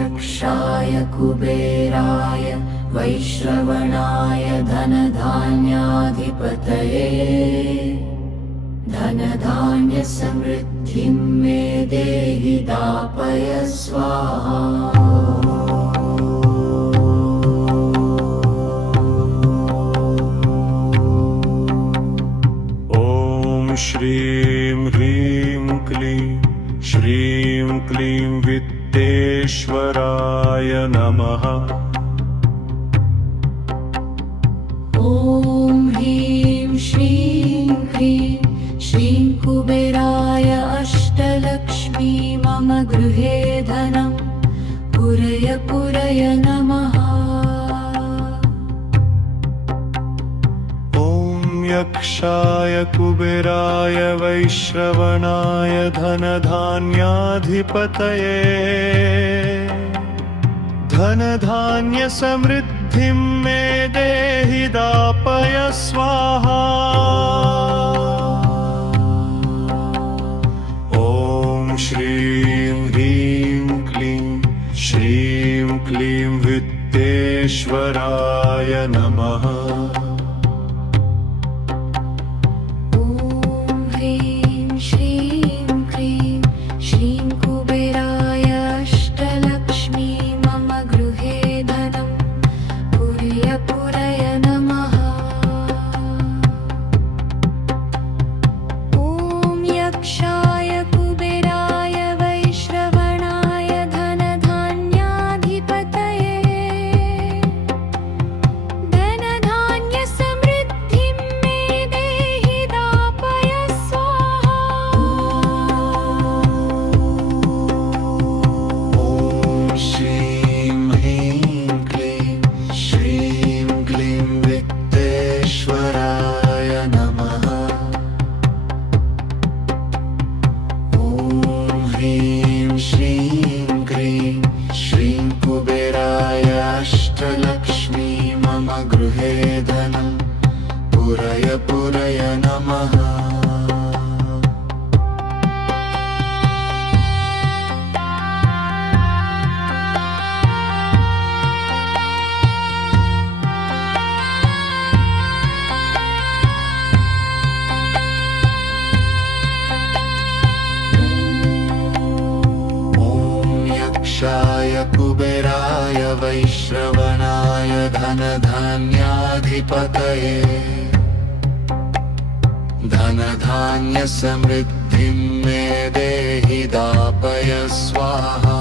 यक्षाय कुबेराय वैश्रवणाय धनधान्याधिपतये धनधान्यसमृद्धिं मे देहि दापय स्वाहा। श्रीं ह्रीं क्लीं वित्तेश्वराय नमः। ॐ ह्रीं श्रीं श्रीं कुबेराय अष्टलक्ष्मी मम गृहे धनं पुरय नमः। यक्षाय कुबेराय वैश्रवणाय धनधान्याधिपतये धनधान्यसमृद्धिं मे देहि दापय स्वाहा। ॐ श्रीं ह्रीं क्लीं वित्तेश्वराय नमः। लक्ष्मी मम गृहे धनं पुरय नमः। यक्षाय कुबेराय वैश्रवणाय धनधान्याधिपतये धनधान्यसमृद्धिं मे देहि दापय स्वाहा।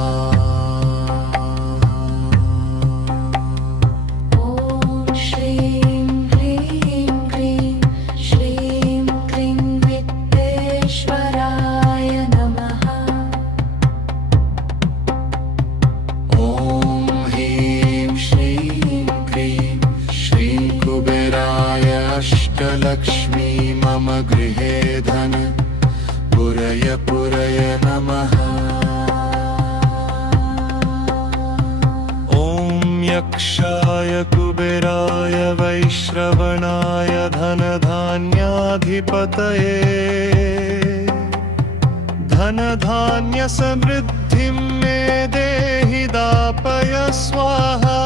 लक्ष्मी मम गृहे धन पुरय नमः। ॐ यक्षाय कुबेराय वैश्रवणाय धनधान्याधिपतये धनधान्यसमृद्धिं मे देहि दापय स्वाहा।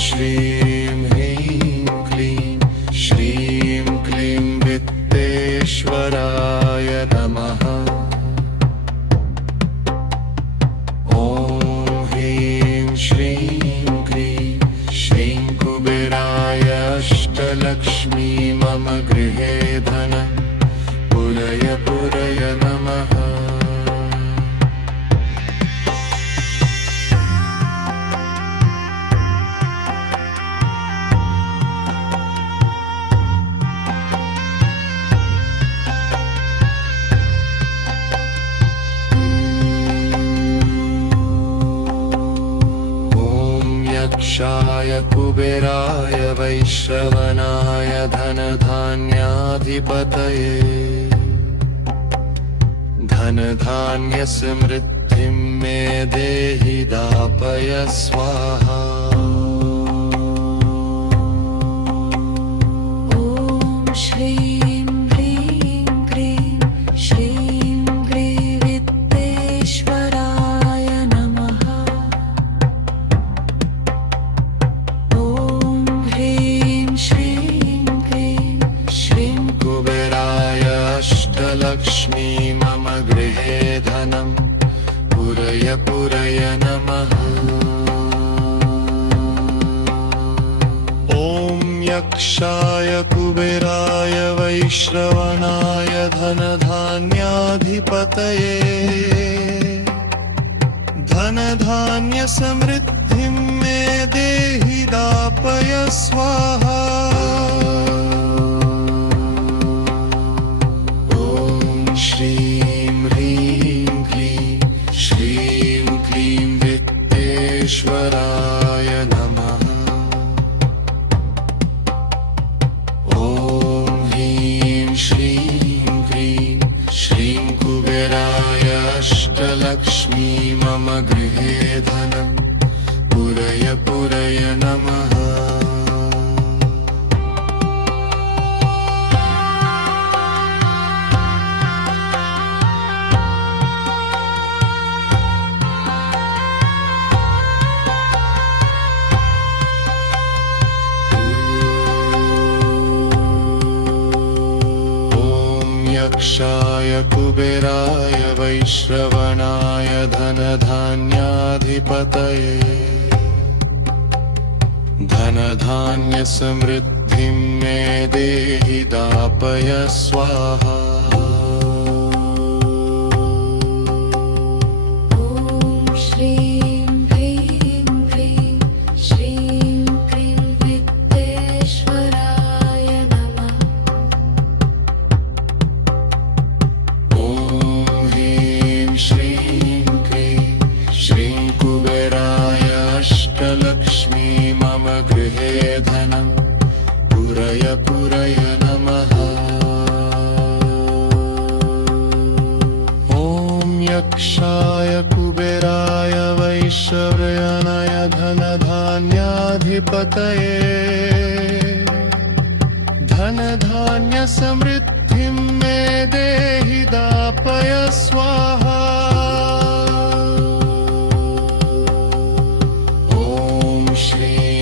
श्रीं ह्रीं क्लीं वित्तेश्वराय नमः। ॐ ह्रीं श्रीं कुबेराय अष्टलक्ष्मी मम गृहे धनं पुरय नमः। यक्षाय कुबेराय वैश्रवणाय धनधान्याधिपतये धनधान्यसमृद्धिं मे देहि दापय स्वाहा। पुरय पुरय नमः ॐ यक्षाय कुबेराय वैश्रवणाय धनधान्याधिपतये धनधान्यसमृद्धिं मे देहि दापय स्वाहा ॐ श्रीं ह्रीं क्लीं श्रीं क्लीं वित्तेश्वराय नमः ॐ ह्रीं श्रीं क्लीं श्रीं कुबेराय अष्टलक्ष्मी मम गृहे धनं पुरय पुरय नमः यक्षाय कुबेराय वैश्रवणाय धनधान्याधिपतये धनधान्यसमृद्धिं मे देहि दापय स्वाहा ॐ श्रीं ह्रीं क्लीं श्रीं क्लीं वित्तेश्वराय नमः ॐ ह्रीं श्रीं क्लीं श्रीं कुबेराय अष्टलक्ष्मी मम गृहे धनं पुरय पुरय नमः ॐ यक्षाय कुबेराय वैश्रवणाय धनधान्याधिपतये धनधान्यसमृद्धिं मे देहि दापय स्वाहा ॐ श्रीं